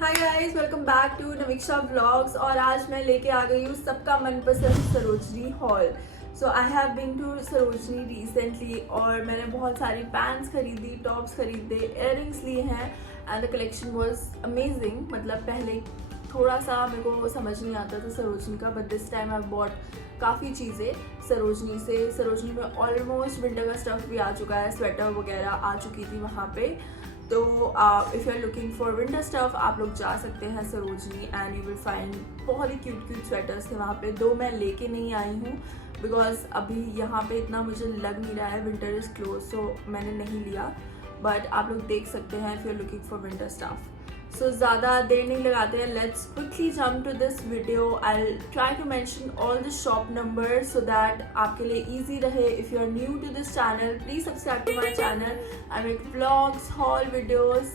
Hi guys, welcome back to Naviksha vlogs. और आज मैं लेके आ गई हूँ सबका मनपसंद Sarojini hall. So I have been to Sarojini recently और मैंने बहुत सारी पैंट्स खरीदी, टॉप्स खरीदे, इयररिंग्स लिए हैं and the collection was amazing. मतलब पहले थोड़ा सा मेरे को समझ नहीं आता था सरोजनी का, but this time I bought काफ़ी चीज़ें सरोजनी से। सरोजनी में ऑलमोस्ट विंटर का स्टफ भी आ चुका है, स्वेटर वगैरह आ चुकी थी वहाँ पे। तो if you are looking for winter stuff आप लोग जा सकते हैं Sarojini and you will find बहुत ही क्यूट क्यूट स्वेटर्स थे वहाँ पे। दो मैं लेके नहीं आई हूँ बिकॉज अभी यहाँ पे इतना मुझे लग नहीं रहा है, विंटर इज़ क्लोज, सो मैंने नहीं लिया। बट आप लोग देख सकते हैं if you are looking for winter stuff. So ज़्यादा देर नहीं लगाते हैं, let's quickly jump to this video. I try to mention all the shop number so that आपके लिए ईजी रहे। If you are new to this channel please subscribe to my channel. I make vlogs, hall videos.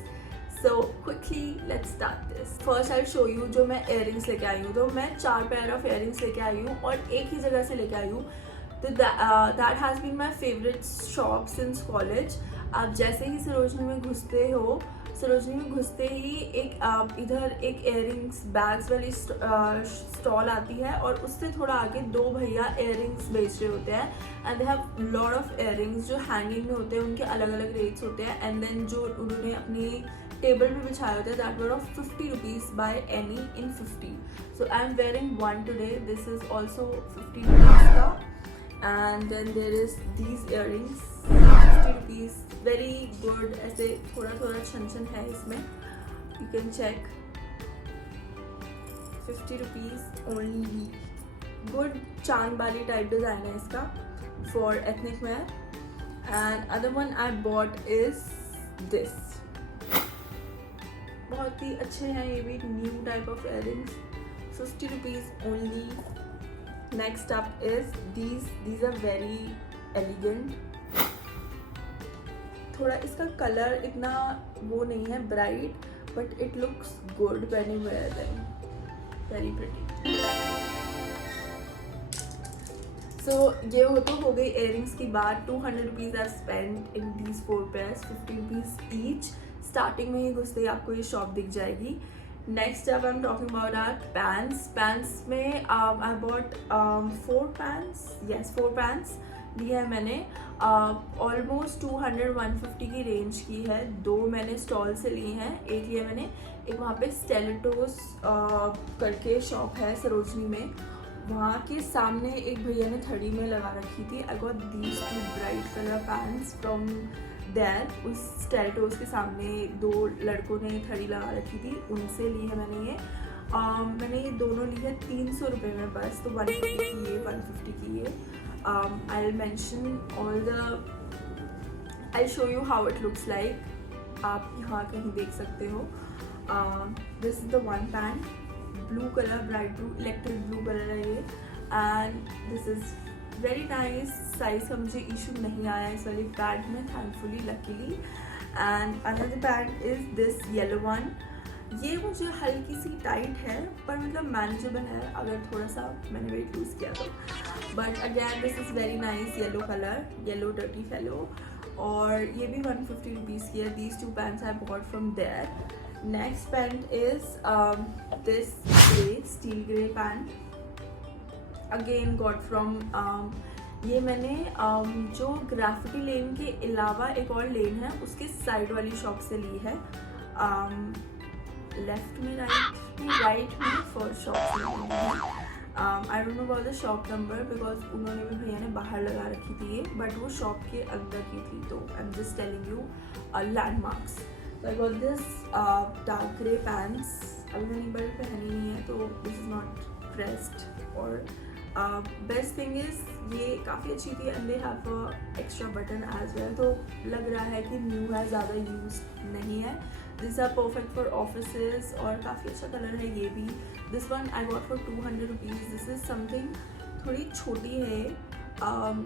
So quickly let's start this. First I show you जो मैं earrings लेके आई हूँ। तो मैं 4 पेयर ऑफ इयररिंग्स लेके आई हूँ और एक ही जगह से लेके आई हूँ। तो that has been my favourite shop since college. आप जैसे ही सरोजनी में घुसते हो, सरोजनी में घुसते ही एक इधर एक इयररिंग्स बैग्स वाली स्टॉल आती है और उससे थोड़ा आगे दो भैया इयररिंग्स बेच रहे होते हैं and they have lot of earrings जो हैंगिंग में होते हैं। उनके अलग अलग रेट्स होते हैं एंड देन जो उन्होंने अपनी टेबल पे बिछाए होते हैं that were of 50 rupees buy any in 50। So I am wearing one today, this is also 50 rupees का। And then there is these earrings 50 rupees, very good. ऐसे थोड़ा थोड़ा छन छन है इसमें, you can check. 50 rupees only. Good चांद बाली टाइप डिज़ाइन है इसका for ethnic wear. And other one I bought is this. बहुत ही अच्छे हैं ये भी, new type of earrings, 50 rupees only. Next up is these are very elegant। थोड़ा इसका कलर इतना वो नहीं है bright, but it looks good when you wear them, very pretty. So ये हो गई इयररिंग्स की बात। 200 rupees I spend in these 4 pairs, 50 rupees each. Starting में ही घुसते ही आपको ये शॉप दिख जाएगी। नेक्स्ट अब I am talking about our pants में I bought 4 pants, yes 4 pants ली है मैंने। ऑलमोस्ट 200-150 की रेंज की है। 2 मैंने स्टॉल से ली हैं, एक लिया मैंने, एक वहाँ पे स्टेलेटोस करके शॉप है सरोजनी में, वहाँ के सामने एक भैया ने 30 में लगा रखी थी। I got these 2 bright colour pants from there. उस स्टेलेटोस के सामने 2 लड़कों ने 30 लगा रखी थी, उनसे ली है मैंने ये। मैंने ये दोनों ली है 300 रुपये में बस। तो 150 की ये, 150 की ये। I'll mention all the, I'll show you how it looks like. आप यहाँ कहीं देख सकते हो। This is the one pant, blue color, bright blue, electric blue color है ये। And this is very nice. Size का मुझे इशू नहीं आया इस वाली पैंट में, thankfully, luckily. And another pant is this yellow one. ये मुझे हल्की सी टाइट है पर मतलब मैनेजेबल है अगर थोड़ा सा मैंने वेट लूज किया तो। But again this is very nice, yellow colour, yellow dirty fellow. और ये भी 150 रुपीज़ की है। These 2 pants I bought from there. Next pant is this grey, steel grey pant, again got from, ये मैंने जो ग्राफिटी लेन के अलावा एक और लेन है उसके साइड वाली शॉप से ली है। लेफ्ट में राइट में फर्स्ट शॉप में। I don't know about the shop number because उन्होंने भी भैया ने बाहर लगा रखी थी ये, बट वो शॉप के अंदर की थी। तो I am just telling you landmarks. तो I got this dark grey pants. अभी मैंने एक बार पहनी नहीं है तो दिस इज़ नॉट प्रेस्ड। और बेस्ट थिंग इज़ ये काफ़ी अच्छी थी and they have extra button as well. तो लग रहा है कि न्यू है, ज़्यादा यूज नहीं है। This are perfect for offices और काफ़ी अच्छा कलर है ये भी। This one I got for 200 rupees. This is something थोड़ी छोटी है,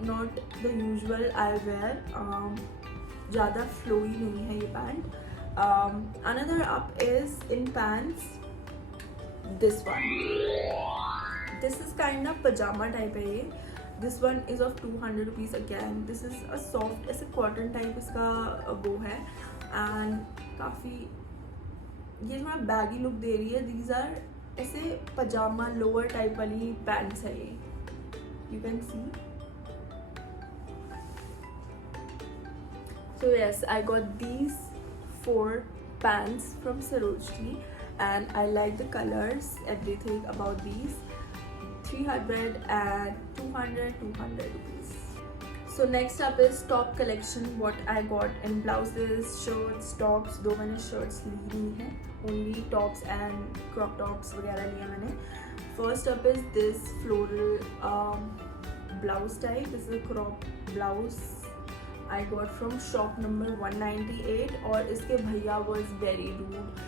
not the usual I wear, ज़्यादा फ्लोई नहीं है ये pant. Another up is in pants this one. This is kind of pyjama type है ये। This one is of 200 rupees again. This is a soft ऐसे कॉटन टाइप इसका वो है एंड काफ़ी ये थोड़ा बैगी लुक दे रही है. दीज आर ऐसे पजामा लोअर टाइप वाली पैंट्स है ये, you can see. So yes, I got these 4 pants from Sarojini and I like the colors, everything about these. 300 and 200 rupees. So next up is top collection, what I got in blouses, shirts, tops. दो मैंने shirts ली नहीं है, only tops and crop tops वगैरह लिया मैंने. First up is this floral blouse type. This is a crop blouse I got from shop number 198 और इसके भैया was very rude.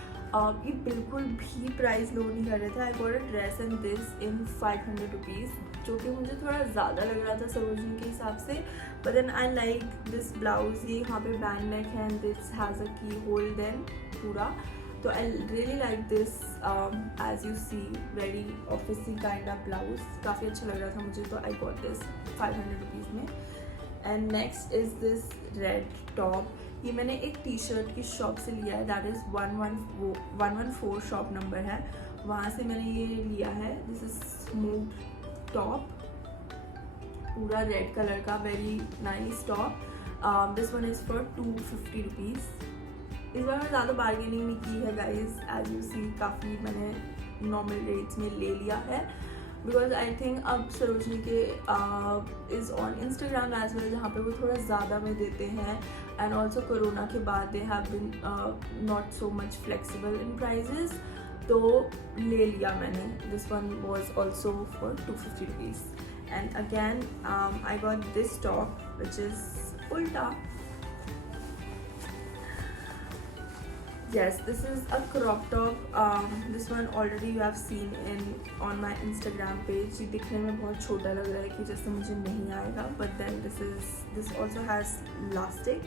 ये बिल्कुल भी प्राइस लो नहीं कर रहे थे. आई got a dress in this in 500 rupees, जो कि मुझे थोड़ा ज़्यादा लग रहा था सरोजनी के हिसाब से. But then I like this blouse. ये यहाँ पे बैंड नेक है एंड दिस हैज़ अ की होल देन पूरा. तो I really like this. As you see very officey kind of blouse, काफ़ी अच्छा लग रहा था मुझे. तो आई गॉट दिस 500 रुपीज़ में. And next is this red top. ये मैंने एक टी शर्ट की शॉप से लिया है, दैट इज़ 114 शॉप नंबर है, वहाँ से मैंने ये लिया है. दिस इज स्मूथ टॉप, पूरा रेड कलर का, very nice top. This one is for 250 rupees. इस बार मैं ज़्यादा बार्गेनिंग नहीं की है गाइज, एज यू सी काफ़ी मैंने नॉर्मल रेट्स में ले लिया है. बिकॉज आई थिंक अब सरोजनी के is on Instagram as well, जहाँ पे वो थोड़ा ज़्यादा में देते हैं. एंड ऑल्सो कोरोना के बाद they have been not so much flexible in prices, तो ले लिया मैंने. This one was also for 250 rupees. And again I got this top which is उल्टा. Yes, this is a crop top. This one already you have seen on my Instagram page. ये दिखने में बहुत छोटा लग रहा है कि जैसे मुझे नहीं आएगा, but then this also has elastic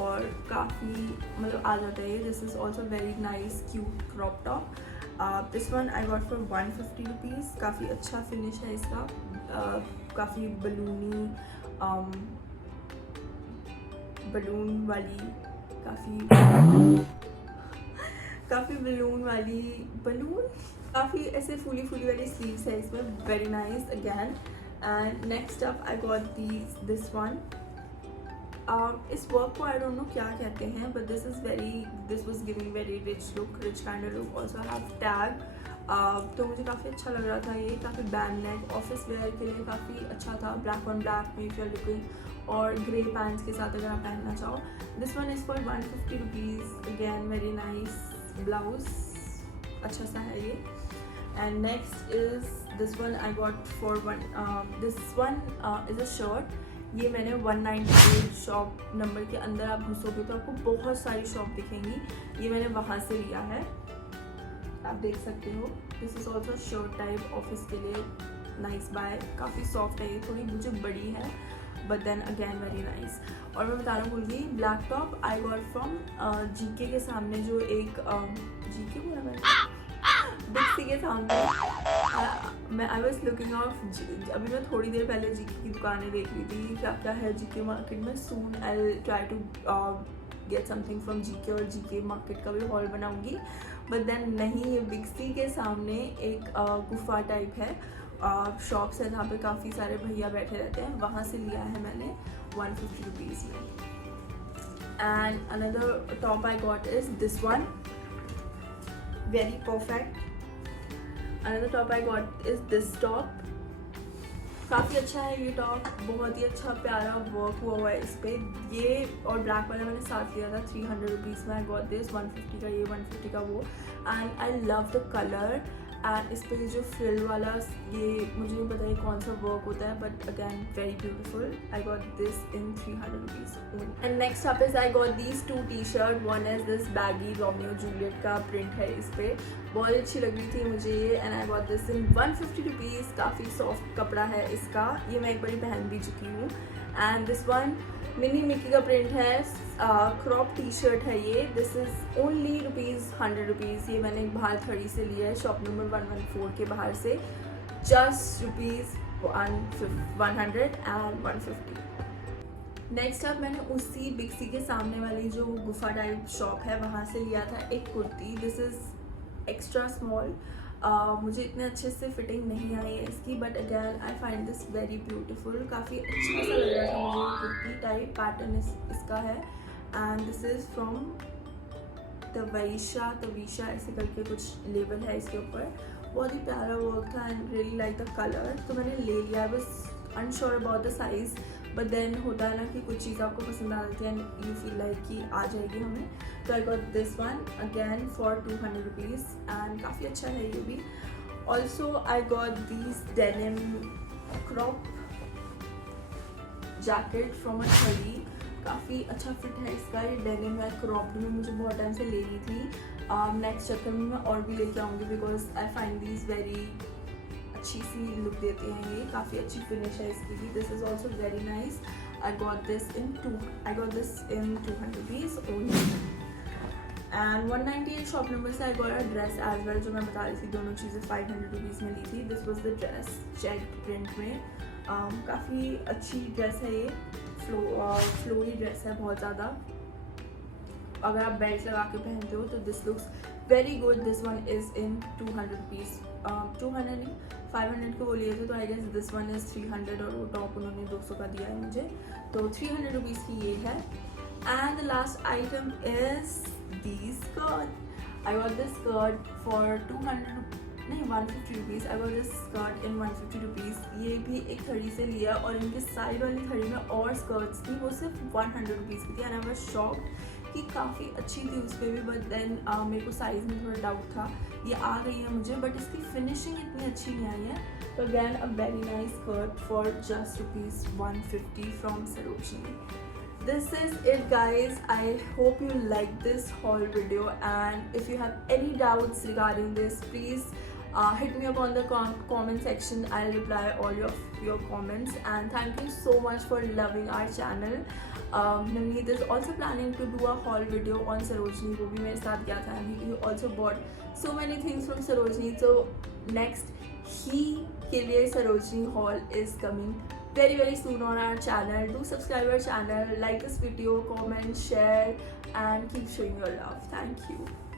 और काफ़ी मतलब आ जाता है ये. This is also very nice cute crop top. This one I got for 150 rupees. काफ़ी अच्छा फिनिश है इसका, काफ़ी बलूनी बलून वाली बलून काफ़ी ऐसे फूली वाली स्लीव्स है इसमें, very nice again. And next up I got this one. इस वर्क को आई डोंट नो क्या कहते हैं, but this was giving very rich kind of look. Also have tag. तो मुझे काफ़ी अच्छा लग रहा था ये, काफ़ी बैंड नेक ऑफिस वेयर के लिए काफ़ी अच्छा था. ब्लैक ऑन ब्लैक में इफ यू आर लुकिंग, और ग्रे पैंट्स के साथ अगर आप पहनना चाहो. This one is for 150 rupees. Again very nice blouse, अच्छा सा है ये. And next is this one I got for this one is a shirt. ये मैंने 198 शॉप नंबर के अंदर आप घुसोगे तो आपको बहुत सारी शॉप दिखेंगी. ये मैंने वहाँ से लिया है, आप देख सकते हो. This is also shirt type office के लिए, नाइस बाय. काफ़ी सॉफ्ट है ये, थोड़ी मुझे बड़ी है, but then again very nice. और मैं बताना भूल गई, black top I got from GK के सामने जो एक जीके बोला मैंने, बिग के सामने. मैं आई वॉज लुकिंग ऑफ, अभी मैं थोड़ी देर पहले जीके की दुकानें देख रही थी क्या क्या है जीके मार्केट में. Soon I try to get something from GK, और जीके मार्केट का भी हॉल बनाऊंगी. बट देन नहीं, ये बिग सी के सामने एक गुफा टाइप है, शॉप्स है जहाँ पे काफ़ी सारे भैया बैठे रहते हैं, वहाँ से लिया है मैंने 150 रुपीज़ में. And another top I got is this one, very perfect. Another top I got is this top. काफ़ी अच्छा है ये टॉप, बहुत ही अच्छा प्यारा वर्क हुआ है इस पर. ये और ब्लैक वाला मैंने साथ लिया था 300 रुपीज़ में. आई गॉट दिस 150 का ये, 150 का वो. And I love the colour. And इस पर जो फ्रिल वाला, ये मुझे नहीं पता ये कौन सा वर्क होता है, but again very beautiful. I got this in 300 rupees. And next up is I got these 2 t-shirt. One is this baggy Romeo Juliet का प्रिंट है इस पर, बहुत अच्छी लग रही थी मुझे ये. And I got this in 150 rupees. काफ़ी सॉफ्ट कपड़ा है इसका, ये मैं एक बार पहन भी चुकी हूँ. And this one mini Mickey का प्रिंट है, क्रॉप टी शर्ट है ये. This is only ₹100 rupees. ये मैंने बाहर खड़ी से लिया है, शॉप नंबर 114 के बाहर से. Just ₹100 and 150. नेक्स्ट अब मैंने उसी बिग सी के सामने वाली जो गुफा टाइप शॉप है वहाँ से लिया था एक kurti. This is extra small. मुझे इतने अच्छे से फिटिंग नहीं आई है इसकी, but again I find this very beautiful. काफ़ी अच्छा सा लग रहा था मुझे. कुर्ती टाइप पैटर्न इसका है. एंड दिस इज़ फ्रॉम तवीशा ऐसे करके कुछ लेबल है इसके ऊपर. बहुत ही प्यारा वर्क था and really like the colour. तो मैंने ले लिया. I was unsure about the size, but then होता है ना कि कुछ चीज़ आपको पसंद आ जाती है एंड यू फील लाइक कि आ जाएगी हमें. तो I got this one again for 200 rupees and काफ़ी अच्छा है ये भी. Also I got this denim crop jacket from a थड़ी. काफ़ी अच्छा फिट है इसका. ये डेनिम है, क्रॉप्ड में मुझे बहुत टाइम से लेनी थी. नेक्स्ट चक्कर में मैं और भी लेके आऊँगी because I find these very अच्छी सी लुक देते हैं. ये काफ़ी अच्छी फिनिश है इसकी भी. This is also very nice. I got this in 200 rupees only. And 198 shop number से I got a dress as well. जो मैं बता रही थी दोनों चीज़ें 500 रुपीज़ में ली थी. This was the dress checked print में. काफ़ी अच्छी ड्रेस है ये. फ्लोई ड्रेस है बहुत ज़्यादा. अगर आप बेल्ट लगा के पहनते हो तो this looks very good. This one is in 200 rupees. 200 नहीं 500 के वो लिए थे, तो I guess this one is 300 और वो टॉप उन्होंने 200 का दिया है मुझे. तो 300 रुपीज़ की ये है. And the last item is the skirt. I got this skirt for 150 rupees. I got this skirt in 150 rupees. ये भी एक थड़ी से लिया और इनके साइड वाली थड़ी में और स्कर्ट्स थी, वो सिर्फ 100 रुपीज़ की थी. एंड आई वाज शॉक्ड कि काफ़ी अच्छी थी उस पर भी. बट देन मेरे को साइज़ में थोड़ा डाउट था. ये आ गई है मुझे बट इसकी फिनिशिंग इतनी अच्छी नहीं आई है. तो again a very nice skirt for just ₹150 from Sarojini. This is it guys. I hope you like this haul video, and if you have any doubts regarding this, please hit me up on the comment section. I'll reply all your comments, and thank you so much for loving our channel. Navneet is also planning to do a haul video on Sarojini. वो भी मेरे साथ गया था and he also bought so many things from Sarojini. So next he के लिए Sarojini haul is coming very soon on our channel. Do subscribe our channel, like this video, comment, share, and keep showing your love. Thank you.